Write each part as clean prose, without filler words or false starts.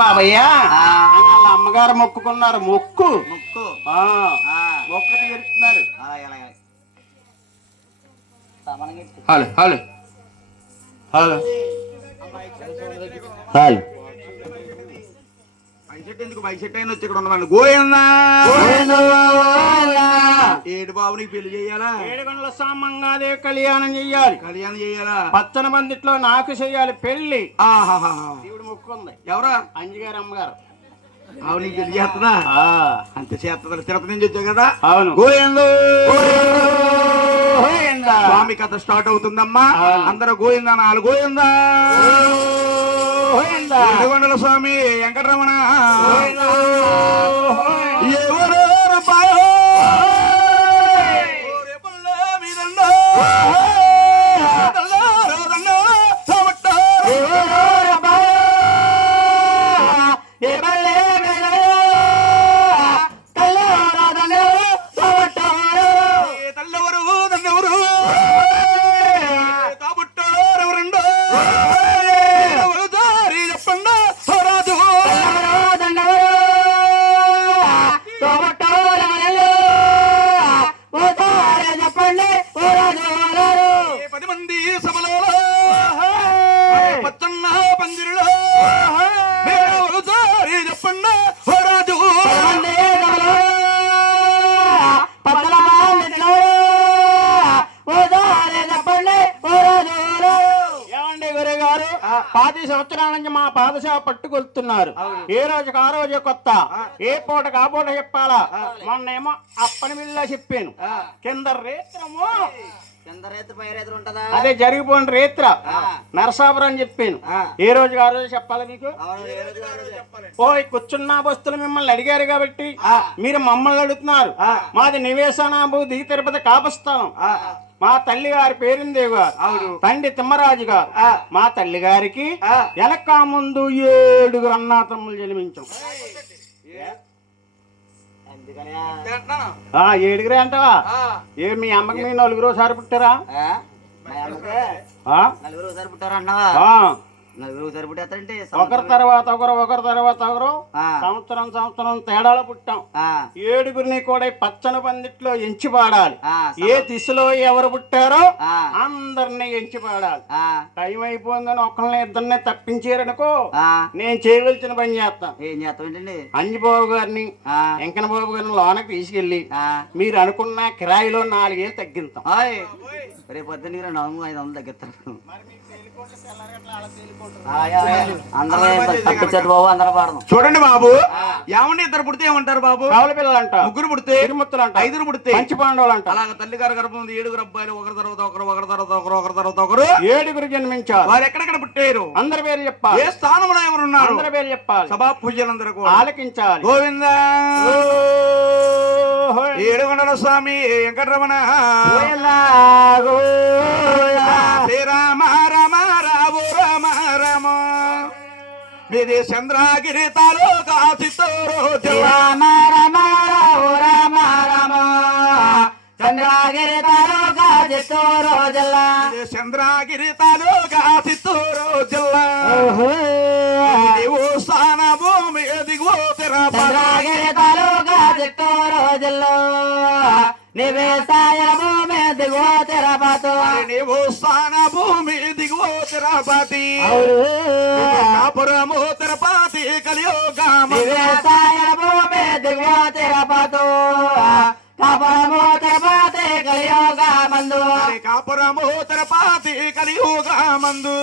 బాబయ్య వాళ్ళ అమ్మగారు మొక్కుకున్నారు. మొక్కు ముక్కు మొక్కు తీరుతున్నారు. సామాన్యంగా హలో హలో హలో హలో బైసెట్ ఎందుకు బైసెట్ అయిన వచ్చి ఇక్కడ ఉన్నాడు. గోయన్నా ఏడు బాబు నీకు పెళ్లి చెయ్యాలా? ఏడుగొండల సామంగాదే కళ్యాణం చెయ్యాలి. కళ్యాణం చెయ్యాలా? పచ్చని బందిట్లో నాకు చెయ్యాలి పెళ్లి. ఆహాహా దేవుడు మొక్కు ఉంది. ఎవరా? అంజిగారు అమ్మగారు. అవును నీకు పెళ్లి చేస్తుందా? అంత చేస్తుందా? తిరుపతి నుంచి వచ్చావు కదా. అవును. గోయందో స్వామి కథ స్టార్ట్ అవుతుందమ్మా. అందరూ గోయిందా నాలుగు గోయిందా ఏడుగొండల స్వామి వెంకటరమణ ఎవరో రూపాయో సంవత్సరాల నుంచి మా పాదసేవ పట్టుకొస్తున్నారు. ఏ రోజుకి ఆ రోజు కొత్త, ఏ పూటకు ఆ పూట చెప్పాలా. మొన్నేమో అప్పని మిల్లా చెప్పాను. కింద రేత్రము అదే జరిగిపోయిన రేత్ర నరసాపురం అని చెప్పాను. ఏ రోజుకి ఆ రోజు చెప్పాలి మీకు. ఓ కూర్చున్న బస్తులు మిమ్మల్ని అడిగారు కాబట్టి మీరు మమ్మల్ని అడుగుతున్నారు. మాది నివేశనాభూతి తిరుపతి కాపస్థానం. మా తల్లి గారి పేరుందేవి గారు, తండ్రి తిమ్మరాజు గారు. మా తల్లి గారికి వెనక ముందు 7 అన్నా తమ్ములు జన్మించాం. 7 అంటావా? ఏ మీ అమ్మకి మీ 4 సారి పుట్టారా? ఒకరి తర్వాత ఒకరు ఒకరి తర్వాత ఒకరు సంవత్సరం తేడాలో పుట్టాం. 7 కూడా పచ్చని పందిట్లో ఎంచి పాడాలి. ఏ దిశలో ఎవరు పుట్టారో అందరినీ ఎంచి పాడాలి. టైం అయిపోయిందని ఒకరిని ఇద్దరిని తప్పించారనుకో నేను చేయవలసిన పని చేస్తాను. ఏం చేస్తామండి? అంజిబాబు గారిని వెంకన్న బాబు గారిని లోనకి తీసుకెళ్లి మీరు అనుకున్న కిరాయిలో 4 ఏళ్ళు తగ్గిస్తాం. రేపు పొద్దున్న 500 తగ్గిస్తాను. చూడండి బాబు, ఏమంటే 2 పుడితే ఏమంటారు బాబు? కావల పిల్లలు అంట, 3 పుడితే తిరుమూర్తులు అంట, 5 పుడితే మంచి పాండవులు అంట. అలాగ తల్లి గారు గర్భం ఉంది. 7 అబ్బాయిలు ఒకరి తర్వాత ఒకరు ఒకరి తర్వాత ఒకరు ఒకరి తర్వాత ఒకరు 7 జన్మించారు. వారు ఎక్కడెక్కడ పుట్టారు? అందరి పేరు చెప్పాలి. ఏ స్థానంలో ఎవరున్నారు? అందరి పేరు చెప్పాలి. సభా పూజలందరూ ఆలకించాలి. గోవింద ఏడుగొండల స్వామి వెంకటరమణ శ్రీరామ రామ రావు రామ రామ మీది చంద్రగిరి తాలూకా చిత్తూరు జిల్లా. రామ రావు రామ రామ చంద్రగిరి తాలూకా చిత్తూరు జిల్లా. చంద్రగిరి తాలూకా చిత్తూరు జిల్లా. నీవు స్థాన భూమి దిగువ చంద్రగిరి తాలూకా చిత్తూరు జిల్లా. నివేశాయ భూమి దిగువ తిరుపతి. నీవు స్థాన భూమి దిగువ తిరుపతి. కాపురము తిరుపతి కలియుగం. నివేశాయ భూమి దిగువ తిరుపతి. కాపురము తిరుపతి కలియుగమందు. కాపురము తిరుపతి కలియుగమందు.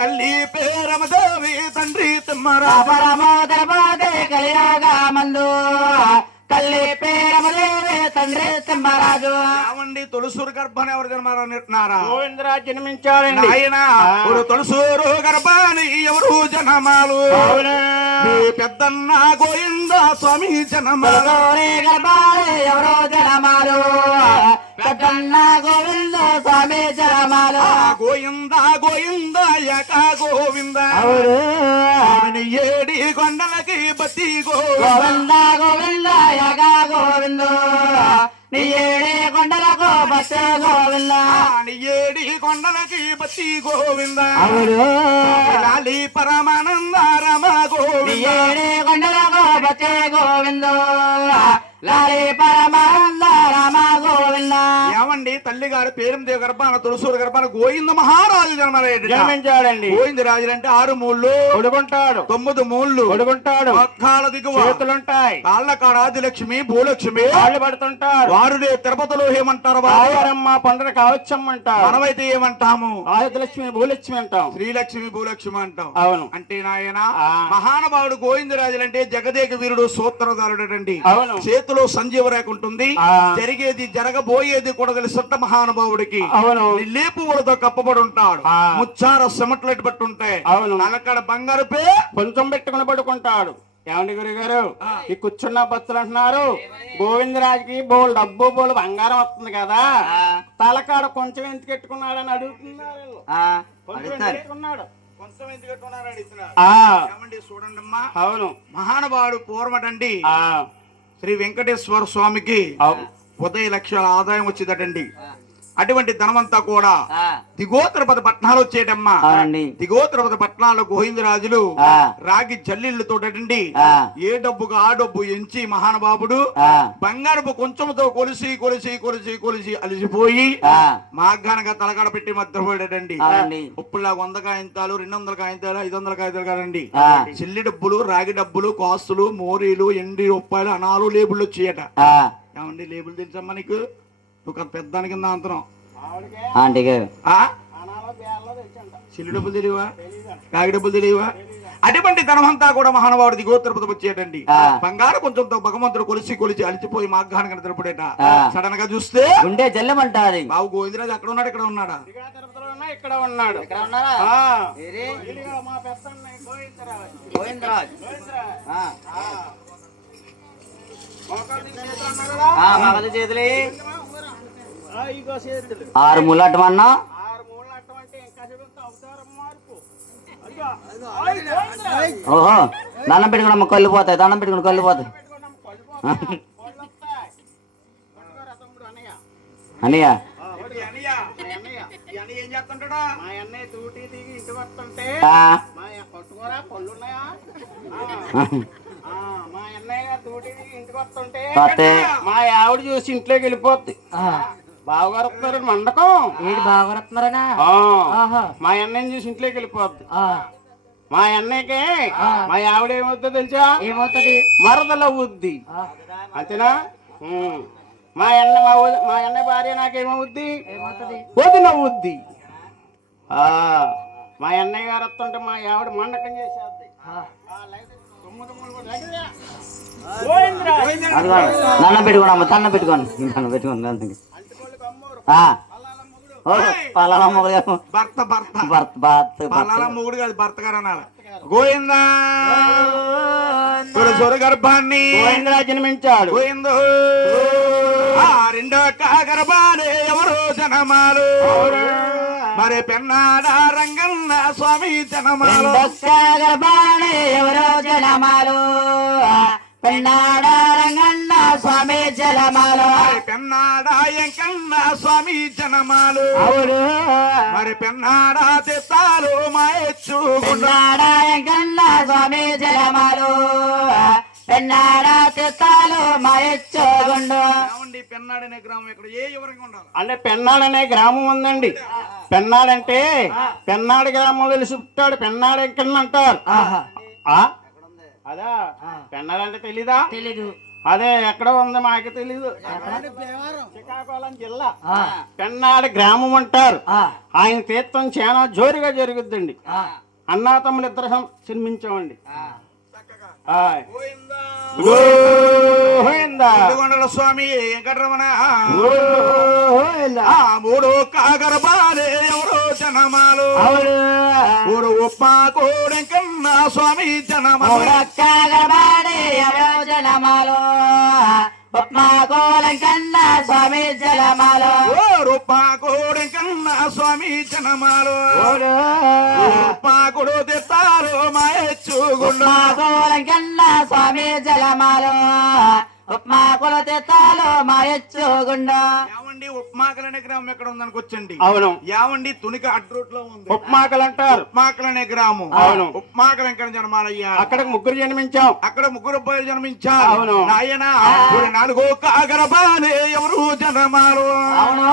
తల్లి పేరమదేవి తండ్రి తిమ్మరాజు. కాపురము తిరుపతి కలియుగమందు. తల్లి పేరమదేవి తండ్రి తిమ్మరాజు. ఏమండి తొలుసూరు గర్భాన్ని ఎవరు జన్మారా? గోవిందరాజు జన్మించారండి. ఆయన తొలుసూరు గర్భాన్ని ఎవరు జనమాలు? పెద్దన్న గోవింద స్వామి జనమాలు. గర్భాన్ని ఎవరు జనమాలు? పెద్దన్న గోవింద స్వామి జనమాలు. గోవింద గోవింద యక గోవింద ఏడి కొండలకి బతి గోవింద గోవింద యక గోవింద నీ ఏడే కొండలకు బచ్చ గోవింద నీ ఏడి కొండలకి బతి గోవింద అవుడు లాలి పరమానంద రమ నీ గోవింద ఏడే కొండలకు బచ్చ గోవింద లాలి పరమానంద రామ గోవింద ఏమండి తల్లి గారు పేరుదేవ గర్భాన తులసూరు గర్భాన గోవింద మహారాజు జన్మించాడండి. గోవింద రాజులు అంటే 6 మూళ్ళు కొడుకుంటాడు 9 మూళ్ళు కొడుకుంటాడు పద్నాల దిగువ చేతులుంటాయి కాళ్ళ కాడ ఆదిలక్ష్మి భూలక్ష్మి కాళ్ళు పడుతుంటారు వారుడే తిరుపతిలో ఏమంటారు ఆయారమ్మ పండుగ కావచ్చమ్మంటారు మనమైతే ఏమంటాము ఆయుధలక్ష్మి భూలక్ష్మి అంటాం శ్రీలక్ష్మి భూలక్ష్మి అంటాం అవును అంటే నాయన ఆ. మహానుభావుడు గోవిందరాజులు అంటే జగదేక వీరుడు సూత్రధారుడు అండి అవును చేతిలో సంజీవ రేఖ ఉంటుంది ఆ. జరిగేది జరగబోయేది కూడా తెలుసుంట మహానుభావుడికి అవును లేపువులతో కప్పబడి ఉంటాడు ఆ. ముచ్చార సెమట్లెట్ బట్టి ఉంటాయి అవును నలకడ బంగారు పే కొంచెం పెట్టుకుని పడుకుంటాడు. ఏమండి గురి గారు ఆ. ఈ కూర్చున్న భక్తులు అంటున్నారు గోవిందరాజుకి బోల్ డబ్బు బోల్ బంగారం వస్తుంది కదా తలకాడ కొంచెం ఎందుకు పెట్టుకున్నాడని అడుగుతున్నారు వీళ్ళు. కొంచెం ఎందుకు పెట్టుకున్నాడు? కొంచెం ఎందుకు పెట్టుకున్నారు అడుగుతున్నారు. ఆ, ఏమండి చూడండి అమ్మా అవును మహానుభావుడు పూర్వటండి ఆ, శ్రీ వెంకటేశ్వర స్వామికి అవు- 10 లక్షల ఆదాయం వచ్చిందటండి. అటువంటి ధనమంతా కూడా దిగో తిరుపతి పట్నాలు వచ్చేటమ్మా. అవునండి దిగో తిరుపతి పట్నాలు గోవిందరాజులు ఆ. రాగి జల్లిళ్ళతోటండి ఆ. ఏ డబ్బుకు ఆ డబ్బు ఎంచి మహానుభావుడు ఆ. బంగారపు కొంచెంతో కొలిసి కొలిసి కొలిసి కొలిసి అలిసిపోయి ఆ. మాఘానగా తలకాడ పెట్టి మధ్యపోయాడండి. అవునండి ఉప్పులా 100 కాయింతాలు 200 కాయింతాలు 500 కాయింతాలు కాదండి. ఆ. చిల్లి డబ్బులు రాగి డబ్బులు కాస్తులు మోరీలు ఎండి రూపాయలు అనాలు లేబుల్ వచ్చేయట. ఆ. ఏమండి లేబుల్ తెలుసమ్మా నీకు? ఒక పెద్దాని కింద అంతరం ఆవిడకే ఆంటీ గారు ఆ అనాలో బేరలో తెచ్చంట. చిల్లి డబ్బులు తెలియవా రాగి డబ్బులు తెలియవా? అటువంటి ధనమంతా కూడా మహానుభావుడు దిగో తిరుపతి వచ్చేటండి. ఆ. బంగారు కొంచెంతో భగవంతుడు కొలిసి కొలిసి అలిచిపోయి మాఘానికి తిరుపడేట. ఆ. సడన్ గా చూస్తే గుండె జల్లమంటాది బాబు గోవిందరాజు అక్కడ ఉన్నాడు ఇక్కడ ఉన్నాడా? ఇదిగా తిరుపతిలో ఉన్నా ఇక్కడ ఉన్నాడు. ఇక్కడ ఉన్నారా ఆ, ఏరి? ఇదిగో మా పెద్దన్నయ్య గోవిందరాజు. గోవిందరాజ్ గోవిందరాజు. ఆ. ఆ. మోకాలు తీసి చేతులు అన్నారు కదా? ఆ, మగది చేతులి ఆ, ఇగో చేతులు 6 ముల్లటమన్నా 6 మూడు అట్టం అంటే ఇంకా చెబుతా అవతారం మార్పు. అదిగో, ఆయ్ గోవిందరాజు. ఓహో దండం పెట్టుకున్నామ్మ కళ్ళు పోతాయి దండం పెట్టుకుని కళ్ళు పోతాయి పెట్టుకున్నాం, కళ్ళు పోతాయి, కోళ్ళు వస్తాయి. పట్టుకోరా తమ్ముడు అన్నయ్య. అన్నయ్య ఆ, ఈ అన్నయ్య, మా అన్నయ్య. ఈ అన్నయ్య ఏం చేస్తుంటాడా? మా అన్నయ్య తూటి దిగి ఇంటికి వస్తుంటే ఆ. పట్టుకోరా పళ్ళు ఉన్నాయా? మా అన్నయ్య గారు తూటి దిగి ఇంటికి వస్తుంటే పోతే మా ఆవిడ చూసి ఇంట్లోకి వెళ్ళిపోద్ది. బావగారు వస్తున్నారు మండకం. ఏంటి బాగా ఆ, మా అన్నయ్యని చూసి ఇంట్లోకి వెళ్ళిపోద్ది. మా అన్నయ్యకి మా ఆవిడ ఏమవుతుందో తెలుసా? ఏమవుతుంది మరదలవుద్ది. అంతేనా? మా అన్నయ్య భార్య నాకేమవుద్ది? వదినవుద్ది. మా అన్నయ్య గారు వస్తుంటే మా ఆవిడ మండకం చేసేద్ది. దండం పెట్టుకోండి దండం పెట్టుకోండి దండం పెట్టుకోండి అందుకే పలానా మొగలు భర్త భర్త భర్త భర్త పలానా మొగుడు కాదు భర్త గారు అనాలి. గోవిందా తులసూరు గర్భాన్ని గోవిందరాజు జన్మించాడు. గోవిందో రెండో గర్భాలే ఎవరు జనమాలు మరి పెన్నాడ రంగన్న స్వామి జనమాలు గర్భాణి ఎవరో జలమాలు పెన్నాడ రంగన్న స్వామి జలమాలు మరి పెన్నాడ ఎంకన్న స్వామి జనమాలు అవును మరి పెన్నాడ తెత్తాలు మాయచ్చు పెన్నాడ రంగన్న స్వామి జలమాలు పెన్నాడ తెత్తాలు మాయచ్చోగుండు పెన్నాడు అనే గ్రామం ఇక్కడ ఏ వివరంగా ఉండాలి అంటే పెన్నాడు అనే గ్రామం ఉందండి. పెన్నాడంటే పెన్నాడు గ్రామంలో వెలుసుతాడు. పెన్నాడు ఎక్కడ అంటారు. అదా పెన్నాడంటే తెలీదా? తెలీదు అదే ఎక్కడ ఉంది మాకు తెలీదు. శ్రీకాకుళం జిల్లా పెన్నాడు గ్రామం అంటారు. ఆయన తీర్థం చాలా జోరుగా జరుగుద్దండి. అన్నా తమ్ములు ఇద్దరు జన్మించామండి. కొండల స్వామి వెంకటరమణ మూడు కాగరబాలే ఎవరో జనమాలు ఊరు ఉప్పా కోడెంకన్నా స్వామి జనమాలు జలమాలు ఉప్మా కోలం కన్నా స్వామి జలమాలు రూపా కోడెంకన్నా స్వామి జనమాలు ఉప్పా కొడు తెస్తారు మాయచ్చు ఉప్మా కోలం కన్నా స్వామి జలమాలు ఉప్మాకుల తీర్థాలు మాయచ్చుగుండ. ఏమండి ఉప్మాకల్ అనే గ్రామం ఎక్కడ ఉందని వచ్చండి. అవును. ఏమండి తునిక అడ్రూట్ లో ఉంది ఉప్మాకలు అంటారు. ఉప్మాకల్ అనే గ్రామం. అవును. ఉప్మాకల్ ఎక్కడ జన్మాలయ్యా? అక్కడ ముగ్గురు జన్మించాం. అక్కడ ముగ్గురు అబ్బాయిలు జన్మించారు. అవును. నాయన అప్పుడు నాలుగో కాగరబానే ఎవరు జనమాలు? అవును.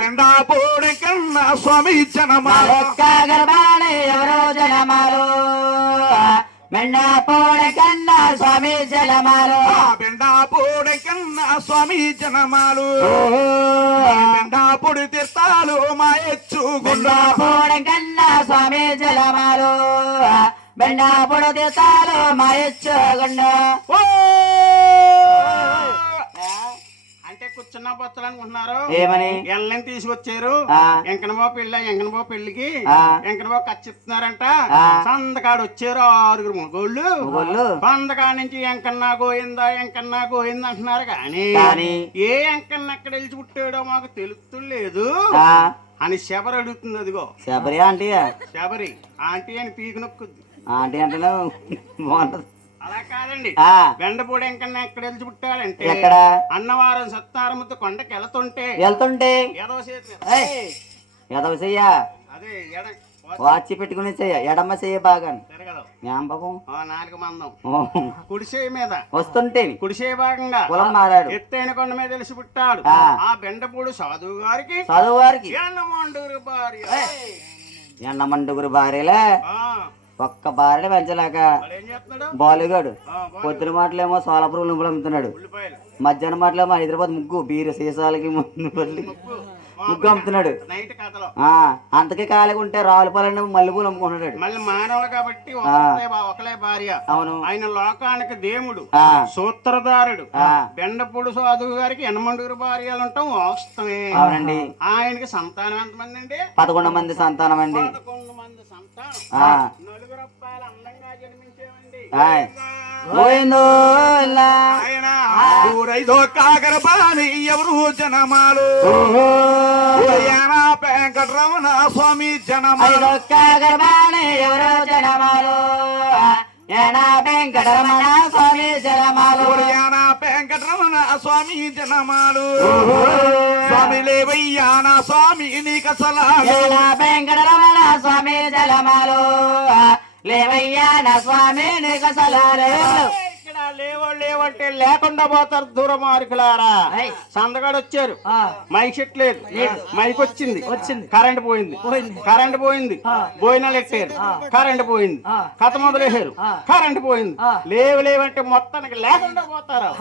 బెండాపూడి కన్నా స్వామి జనమాలు. గర్భాణి ఎవరో జనమాలు. మెండాపోడ కన్నా స్వామి జలమాలు. బెండాపూడి కన్నా స్వామి జనమాలు. బెండాపూడి తీర్థాలు మాయచ్చుగుండ. మెండాపోడ కన్నా స్వామి జలమాలు. మెండాపోడ తీర్థాలు మాయచ్చుగుండ. అంటే కూర్చున్న బొత్తలు అనుకుంటున్నారు. ఏమని? ఎల్లని తీసుకొచ్చారు. ఎంకనబో పెళ్లికి ఎంకనబో ఖచ్చిస్తున్నారంట. సందకాడు వచ్చారు 6 మగోళ్ళు. సందకాడ నుంచి ఎంకన్నా గోయిందా అంటున్నారు. కానీ ఏ ఎంకన్న ఎక్కడ వెళ్ళి పుట్టాడో మాకు తెలుస్తలేదు అని శబరి అడుగుతుంది. అదిగో శబరి ఆంటీ. శబరి ఆంటీ అని పీకు నొక్కుద్ది. ఆంటీ అంటే బాగుంటది. అలా కాదండి. బెండపూడి ఎంకన్నా ఎక్కడ వెళ్ళి పుట్టాడంటే ఎక్కడ? అన్నవారం సత్తారముతో కొండకి వెళ్తుంటే ఎదవ చెయ్య అదే వాచి పెట్టుకుని చెయ్య ఎడమ్మ చెయ్య బాగా బాబు 4 మందం కుడిసే మీద వస్తుంటే కుడిసే భాగంగా కులం మారాడు. ఎత్తైన కొండ మీద తెలిసి పుట్టాడు. ఆ బెండపూడి సాధువు గారికి ఎండమండూరు భార్య. ఎండమండుగురు భార్యలే ఒక్క భార్య పెంచలేక బాలుగాడు పొద్దున మాటలేమో సోలాపురం నింపులు అమ్ముతున్నాడు. మధ్యాహ్నం మాటలేమో హైదరాబాద్ ముగ్గు బీరు సీసాలకి ముగ్గు అమ్ముతున్నాడు. అంతకే ఖాళీగా ఉంటే రావులపాలెం మల్లెపూలు అమ్ముకుంటున్నాడు. మళ్ళీ మానవులు కాబట్టి ఒకలే భార్య. అవును. ఆయన లోకానికి దేవుడు, సూత్రధారుడు. బెండపూడి సాధువు గారికి ఎనమండుగురు భార్యలు ఉంటాం వాస్తవమే. అవునండి. ఆయనకి సంతానం ఎంతమంది అండి? 11 మంది సంతానం అండి. 11 మంది సంతానం. 4 రూపాయలు అందంగా జన్మించేవండి. గోవిందో ఊరైదో కాగరబాని ఎవరు జనమాలు? వెంకటరమణ స్వామి జనమాలు. గర్భాణి ఎవరో జనమాలు. వెంకటరమణ స్వామి జనమాలు. వెంకటరమణ స్వామి జనమాలు. స్వామి లేవయ్యాన స్వామి నీకసలా. వెంకటరమణ స్వామి జలమాలు. లేవయ్యా నా స్వామి నీకసలాలు. లేవంటే లేకుండా పోతారు దూర మార్కులారా. సందగాడు వచ్చారు. మైక్ సెట్ లేదు. మైక్ వచ్చింది. కరెంట్ పోయింది. భోజనాలు ఎట్టారు. కరెంట్ పోయింది. కథ మొదలేశారు. కరెంట్ పోయింది. లేవంటే మొత్తానికి లేకుండా పోతారు.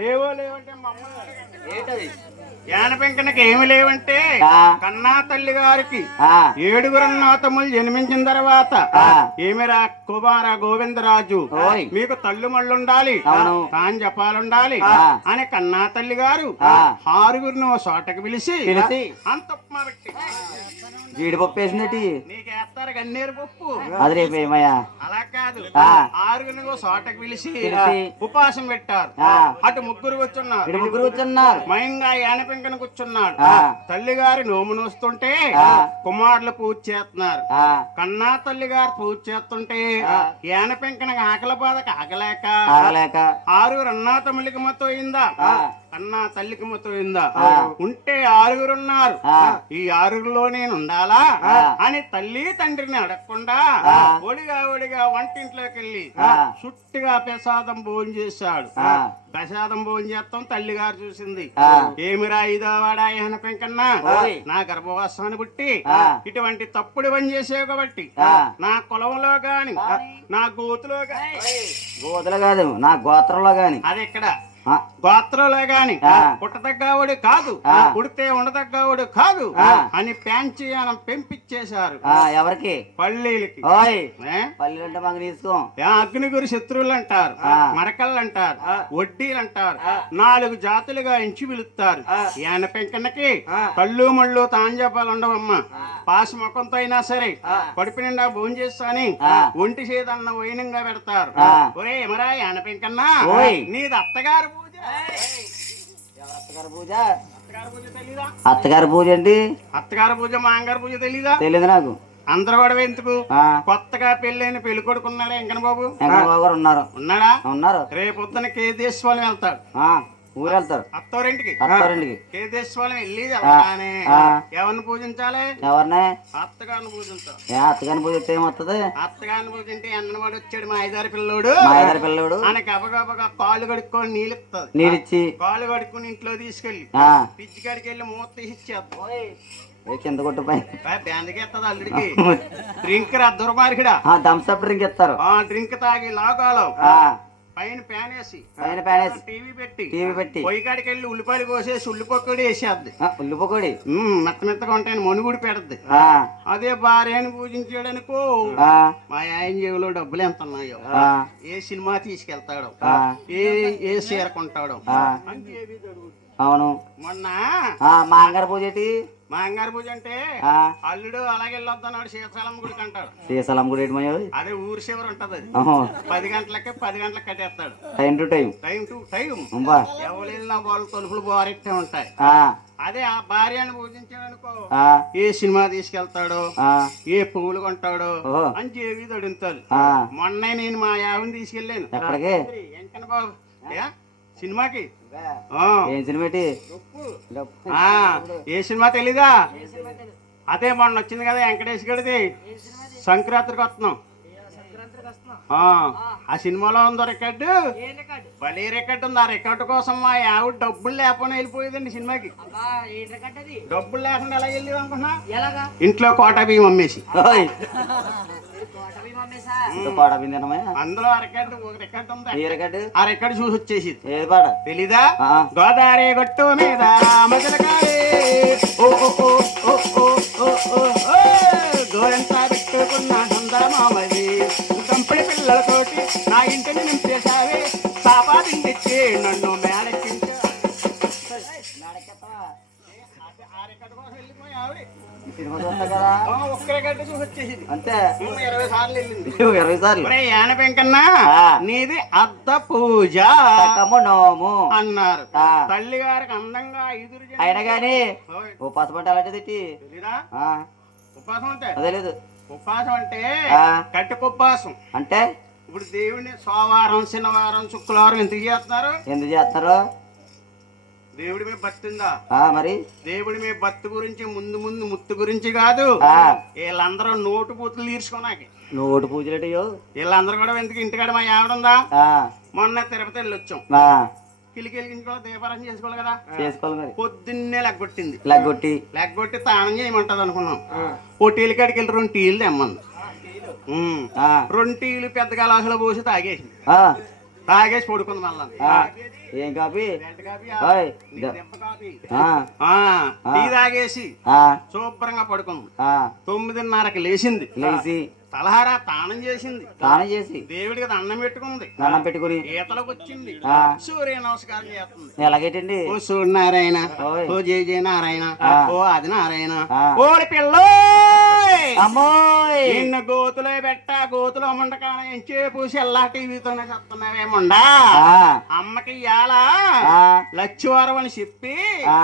లేవంటే ఏంటది? యానపెంకనకి ఏమి లేవంటే కన్నా తల్లి గారికి 7 అన్నాతమ్ములు జన్మించిన తర్వాత ఏమిరా కుమార గోవిందరాజు మీకు తల్లి మళ్ళుండాలి, తాను జపాలుండాలి అని కన్నా తల్లి గారు 6 చోటకి పిలిచి అంత ఉప్మా పెట్టి జీడిపప్పు వేసినట్టు నీకేస్తారు గన్నేరు పప్పు. అది రేపేమయ్యా? అలా కాదు. 6 చోటకి పిలిచి ఉపాసం పెట్టారు. అటు ముగ్గురు కూర్చున్నారు. మయంగా యానపెంకన కూర్చున్నాడు. తల్లి గారి నోము నోస్తుంటే కుమారులు పూజ చేస్తున్నారు. కన్నా తల్లి గారు పూజ చేస్తుంటే యానపెంకనకి ఆకలి బాధకు ఆగలేక 6 అన్నా తమ్ములకి మొత్తం అయిందా, కన్నా తల్లికి మొత్తం అయిందా, ఉంటే 6 ఉన్నారు. ఈ 6లో నేను ఉండాలా అని తల్లి తండ్రిని అడగకుండా ఒడిగా వంటింట్లోకి వెళ్ళి చుట్టుగా ప్రసాదం భోజనం చేశాడు. ప్రసాదం భోజనం చేస్తాం తల్లి గారు చూసింది. ఏమిరా ఇదో వాడా పెంకన్నా, నా గర్భవాసాన్ని పుట్టి ఇటువంటి తప్పుడు పని చేసేవి కాబట్టి నా కులంలో గాని నా గోతులో కాదు నా గోత్రంలో గాని అది ఇక్కడ గోత్రంలో గాని పుట్టదగ్గవాడు కాదు, పుడితే ఉండదగ్గవాడు కాదు అని ప్యాంచీయానం పెంపించేశారు. ఎవరికి? పల్లీలకి. పల్లీలంటే మాకు తీసుకో. అగ్నిగురి శత్రువులు అంటారు, మరకళ్ళు అంటారు, వడ్డీలు అంటారు. 4 జాతులుగా ఎంచి పిలుస్తారు. యాన పెంకన్నకి కళ్ళు మళ్ళు తాంజాపాలు ఉండవమ్మా. పాసి ముఖంతో అయినా సరే కడుపు నిండా భోజనం చేస్తాని ఒంటి చేదన్న వైనంగా పెడతారు. ఒరే ఎమరా యాన పెంకన్నా, నీది అత్తగారు అత్తగారి పూజ ఏంటి? అత్తగారి పూజ మాంగారు పూజ తెలీదా? తెలీదు నాకు. అందరు కూడా ఎందుకు ఆ, కొత్తగా పెళ్ళైన పెళ్లి కొడుకు ఉన్నాడా వెంకన్న బాబు వెంకన్న బాబు గారు ఉన్నారు ఉన్నాడా ఉన్నారు. రేపొద్దున కేదేశ్వరం వెళ్తాడు ఆ, ఊరు వెళ్తారు అత్తవారింటికి అత్తారింటికి. కేదేశ్వరం వెళ్ళి వెళ్ళగానే ఆ. ఎవరిని పూజించాలి ఎవరినే అత్తగారిని పూజించాలి ఏ అత్తగాని పూజిస్తే ఏమొస్తుంది? అత్తగారిని పూజింటే అన్నవాడు వచ్చాడు మా ఐదారు పిల్లోడు మా ఇద్దరు పిల్లడు ఆయన గబగబగా కాళ్ళు కడుక్కొని నీళ్ళు ఇస్తుంది నీడిచ్చి కాళ్ళు కడుక్కొని ఇంట్లో తీసుకెళ్ళి ఆ, పిచ్చి కాడికి వెళ్ళి మూత తీసిచ్చేస్తాం ఏ కింద కొట్టు పై బ్యాండ్కి ఎత్తది అల్లుడికి డ్రింక్ రా దుర్మార్గుడా థమ్స్ అప్ డ్రింక్ ఇస్తారు. ఆ డ్రింక్ తాగి లాగాలం ఆ, పైన ప్యాన్ వేసి పైన ప్యాన్ వేసి టీవీ పెట్టి టీవీ పెట్టి పొయ్యి కాడికి వెళ్ళి ఉల్లిపాయలు కోసేసి ఉల్లిపొక్కడి వేసేద్ది ఉల్లి పకోడి. మెత్త మెత్తగా ఉంటాయని మనుగుడి పెడద్ది ఆ, అదే భార్యని పూజించాడనుకో ఆ, మా ఆయన జేబులో డబ్బులు ఎంత ఉన్నాయో ఆ, ఏ సినిమా తీసుకెళ్తాడో ఆ, ఏ చీర కొంటాడో ఆ. అని ఏవి జరుగుతుంది. అవును. మొన్న ఆ, మా అంగారు పూజ ఏంటి? మా అంగారు పూజ అంటే ఆ, అల్లుడు అలాగే వెళ్ళొద్దన్నాడు శీతకాలం గుడికి అంటాడు శ్రీశైలం గుడి ఏంటి మయ్య? అదే ఊరు చివరి ఉంటది అది ఓహో, 10 గంటలకి 10 గంటలకు కట్టేస్తాడు time to time. Time to time ఉంబా. ఎవరు వెళ్ళినా వాళ్ళు తలుపులు బారెట్టే ఉంటాయి ఆ, అదే ఆ భార్యను పూజించాడనుకో ఆ, ఏ సినిమా తీసుకెళ్తాడో ఆ, ఏ పువ్వులు కొంటాడో ఓహో. అని చెవి తడుతాడు ఆ. మొన్న నేను మా యావిని తీసుకెళ్ళాను ఎక్కడికి? వెంకన్న బాబు ఏ? సినిమాకి ఆ. ఏం సినిమా ఏంటి? ఆ, ఏ సినిమా తెలీదా? అదే మొన్న వచ్చింది కదా వెంకటేష్ గడిది సంక్రాంతికి వస్తున్నాం. ఆ సినిమాలో ఉందో రికార్డు భలే రికార్డు ఉంది. ఆ రికార్డు కోసం మా ఆవిడ డబ్బులు లేకుండా వెళ్ళిపోయేదండి సినిమాకి. డబ్బులు లేకుండా ఎలా వెళ్ళేది అనుకున్నా ఇంట్లో కోటా బియ్యం అమ్మేసి ఓయ్, ఇంకో పాట విందనమా? అందులో ఆ రికార్డు ఒక రికార్డు ఉంది. ఏ రికార్డు? ఆ రికార్డు చూసి వచ్చేసి ఏది పాట? తెలీదా? ఆ. గోదావరి గట్టు మీద మజలకాయే ఓ ఓ ఓ ఓ ఓ ఓ ఓ ఓ గోరంతా పెట్టుకున్న సందమామది కంపెనీ పిల్లలతోటి నా ఇంటిని నింపేశావే సాపాదించి నన్ను మేడెక్కించా. ఆ రికార్డు కోసం వెళ్ళిపోయి ఆవిడ సినిమా చూస్తా కదా ఒక్క రికార్డు చూసి వచ్చేసింది. అంతే. 20 సార్లు వెళ్ళింది. 20 సార్లు. ఒరే యాన వెంకన్న ఆ. నీది అద్ద పూజ సకము నోము అన్నారు. ఆ. తల్లి గారికి అందంగా ఎదురు చేసి- అయినా గాని ఓయ్, ఉపాసం అంటే అలాంటిది ఏంటి? తెలీదా? ఆ, ఉపాసం అంటే అదే లేదు. ఉపాసం అంటే ఆ. కట్టుకుపాసం. అంటే ఇప్పుడు దేవుడిని సోమవారం శనివారం శుక్రవారం ఎందుకు చేస్తున్నారు? ఎందుకు చేస్తున్నారు? దేవుడి మీద భక్తి ఉందా? ఆ, మరి దేవుడి మీద భక్తి గురించి ముందు ముందు ముత్తు గురించి కాదు. ఆ. వీళ్ళందరూ నోటు బూతులు తీర్చుకోనాకి. నోటు పూజలేటయో. వీళ్ళందరూ కూడా ఎందుకు ఇంటికాడ మా ఆవిడుందా? ఆ, మొన్న తిరుపతి వెళ్ళి వచ్చాం. ఆ, కిలికెలిగించుకోవాలి దీపారాధన చేసుకోవాలి కదా. చేసుకోవాలి మరి. పొద్దున్నే లెగ్గొట్టింది. లగ్గొట్టి లెగ్గొట్టి తానం చేయమంటది అనుకున్నాం. ఓ టీలు కాడికి వెళ్ళి 2 టీలు తెమ్మంది. ఆ, 2 టీలు పెద్ద గలాసులో పోసి తాగేసింది. ఆ, తాగేసి పడుకుంది మళ్ళా. ఆ. ఏం కాపీ? రెడ్ కాఫీ, ఓయ్, నీకు దెబ్బ కాఫీ. ఆ, టీ తాగేసి ఆ, శుభ్రంగా పడుకుంది. ఆ, 9:30కి లేచింది. లేచి తలహారా తానం చేసింది. స్నానం చేసి దేవుడికి దండం పెట్టుకుంది. దండం పెట్టుకుని ఈతలకు వచ్చింది. ఆ. సూర్య నమస్కారం చేస్తుంది. ఎలాగేటండి? ఓ సూర్యనారాయణ, ఓయ్. ఓ జయ నారాయణ, ఆ. ఓ ఆది నారాయణ, ఆ. ఓరి పిల్లో అమ్మోయ్, నిన్ను గోతులో పెట్ట గోతులో ముండకాన ఎంచేపు సెల్లా టీవీతోనే చెప్తున్నావేముండా. ఆ, అమ్మకి ఇయాల ఆ, లచ్చివారం అని చెప్పి ఆ,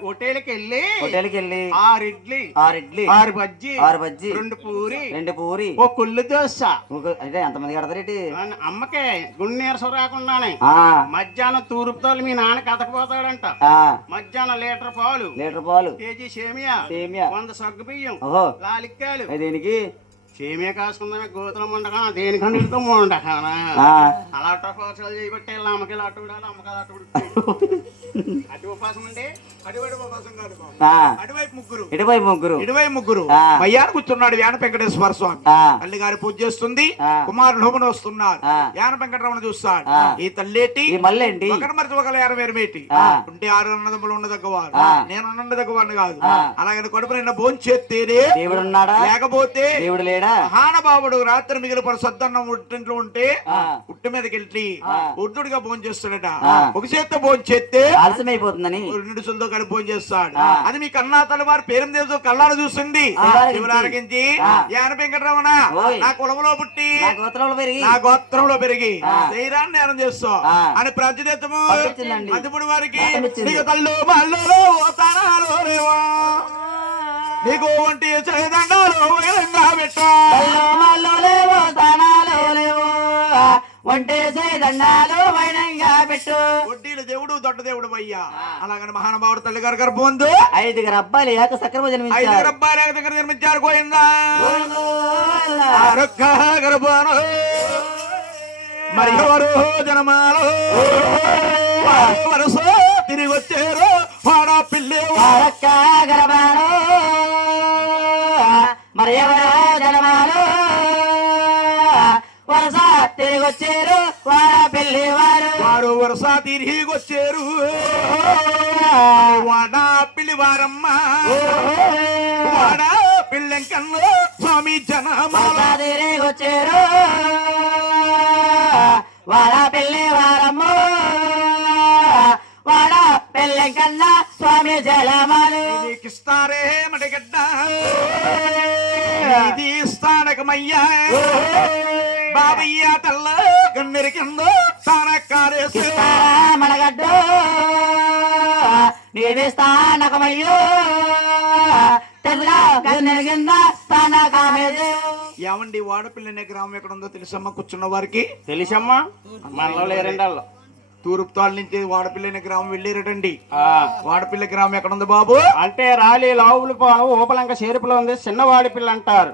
హోటల్కి వెళ్ళి హోటల్కి వెళ్ళి 6 ఇడ్లీ 6 ఇడ్లీ 6 బజ్జీ 6 బజ్జీ 2 పూరి 2 పూరి ఓ కుళ్ళు దోశ. అంటే ఎంతమంది కడతారేటి? అమ్మకే గుండె నీరసం రాకుండానే ఆ, మధ్యాహ్నం తూర్పుతోలు మీ నాన్న కథకపోతాడంట. ఆ, మధ్యాహ్నం లీటర్ పాలు, లీటర్ పాలు, కేజీ సేమియా, సేమియా, 100 సగ్గు బియ్యం, ఓహో, లాలిక్కాయలు. అది దేనికి? సేమియా కాసుకుందామే గోతుల ముండగా దేనికంటే ఇడుతూ ముండకానా ఆ, అలా కోసలు చేయబట్టే అమ్మకి ఇలా అటు విడాలి అమ్మకి అలా అటు విడాలి. అటు ఉపాసం అంటే అటువైపు ఉపాసం కాదు బాబు. ఆ, అటువైపు ముగ్గురు ఇటువైపు ముగ్గురు. ఇటువైపు ముగ్గురు ఆ. మయ్యాన కూర్చున్నాడు యాన వెంకటేశ్వర స్వామి. ఆ, తల్లి గారి పూజ చేస్తుంది. ఆ. కుమారుడు హోమను వస్తున్నాడు. ఆ. యాన వెంకటరమణ చూస్తాడు. ఆ. ఈ తల్లేటి ఈ మళ్ళేంటి? ఒకటి మరిచి ఒకరు ఎరమేటి ఆ. ఉంటే 6 అన్నదమ్ములు ఉండదగ్గవాడు. ఆ. నేను ఉండదగ్గవాడిని కాదు. ఆ. అలాగని కడుపు నిన్న భోంచేస్తేనే దేవుడు ఉన్నాడా? లేకపోతే దేవుడు లేడా? మహానుభావుడు రాత్రి మిగిలిన సద్దన్నం ఉట్టింట్లో ఉంటే ఆ. ఉట్టి మీదకి వెళ్ళి ఆ. ఉడ్డుడిగా భోజనం చేస్తాడట. ఆ. ఒక చేత్తో భోజనం చేస్తే ఆలస్యమైపోతుందని నిడుసులతో కలిపి భోజనం చేస్తాడు. ఆ. అది మీ కన్నా తల్లి వారి పేరు దేవతో కళ్ళారు చూసింది. ఆ. శివరారగించి ఆ. యాన వెంకటరమణ ఓయ్. నా కులంలో పుట్టి నా గోత్రంలో పెరిగి నా గోత్రంలో పెరిగి ఆ. ధైర్యాన్ని నేరం చేస్తావు ఆ. అని ప్రతిదేశము పంపించిందండి. మధ్యపుడు వారికి పంపించింది. నీకు తల్లు మల్లు ఓ తరాలు రేవా. నీకు వంటి చేదండాలు వైరంగా పెట్టా మల్లు లేవు స్థానాలు లేవు ఒంటే దండాలు వైనంగా పెట్టు వడ్డీల దేవుడు దొడ్డ దేవుడు అయ్యా అలాగని మహానుభావుడు తల్లి గారు గర్భందు 5 అబ్బాయిలు ఏక సక్రమ 5 జన్మించారు అబ్బాయిల దగ్గర నిర్మించారు పోయిందా ఆరొక్క గర్భాను మరి ఎవరు జనమాలు వరుస తిరిగి వచ్చారు వాడా పిల్లి వారక్క గర్భాలు మరి ఎవరో జనమాలు వరస తిరిగి వచ్చారు వాడ పెళ్లి వారు వరుస తిరిగి వచ్చారు వాడా పిల్లి వారమ్మ వాడా పిల్లెంకన్ను స్వామి జనమాల తిరిగి వచ్చారు వాడ పెళ్లి వారమ్మ వాడ పెళ్ళి కన్నా స్వామి జలమాలు ఇస్తారే మడిగడ్డ ఇది స్థానకమయ్యా బాబయ్య తల్ల గన్నెరి కింద స్థానకారేసి మనగడ్డు నీది స్థానకమయ్యో తెలుగా కింద స్థానకమేది ఏమండి వాడపిల్లనే గ్రామం ఎక్కడ ఉందో తెలుసమ్మా కూర్చున్న వారికి తెలిసమ్మా మనలో లేరండాళ్ళు తూర్పు తాళ్ళ నుంచి వాడపిల్లనే గ్రామం వెళ్ళారటండి వాడపిల్ల గ్రామం ఎక్కడ ఉంది బాబు అంటే రాలి లావులు పోను ఊపలంక చేరుపులో ఉంది చిన్న వాడిపిల్ల అంటారు.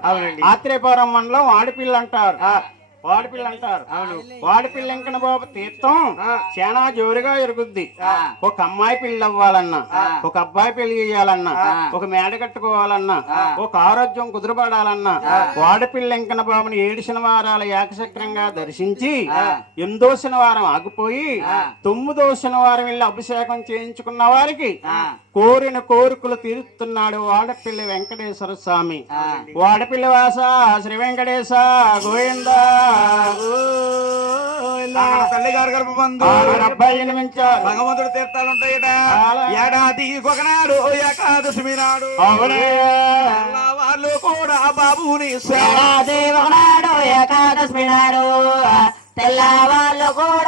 ఆత్రేయపురం మండలం వాడిపిల్ల అంటారు. వాడిపిల్ల అంటారు. వాడిపిల్ల ఇంకన బాబు తీర్థం చాలా జోరుగా ఎరుగుద్ది. ఒక అమ్మాయి పెళ్లి అవ్వాలన్నా, ఒక అబ్బాయి పెళ్లి చేయాలన్నా, ఒక మేడ కట్టుకోవాలన్నా, ఒక ఆరోగ్యం కుదురుపడాలన్నా వాడిపిల్ల ఇంకన బాబుని 7 శనివారాల ఏకచక్రంగా దర్శించి 8వ శనివారం ఆగిపోయి 9వ శనివారం వెళ్ళి అభిషేకం చేయించుకున్న వారికి కోరిన కోరికలు తీరుస్తున్నాడు వాడపిల్లి వెంకటేశ్వర స్వామి. వాడపిల్లి వాస శ్రీ వెంకటేశ గోవింద. తల్లి గారు గర్భబంధు అబ్బాయి జన్మించారు. భగవంతుడు తీర్థాలు ఉంటాయట. ఏడాది ఒకనాడు ఏకాదశమి నాడు వాళ్ళు కూడా బాబుని ఒకనాడు ఏకాదశి నాడు తెల్లవాళ్ళు కూడా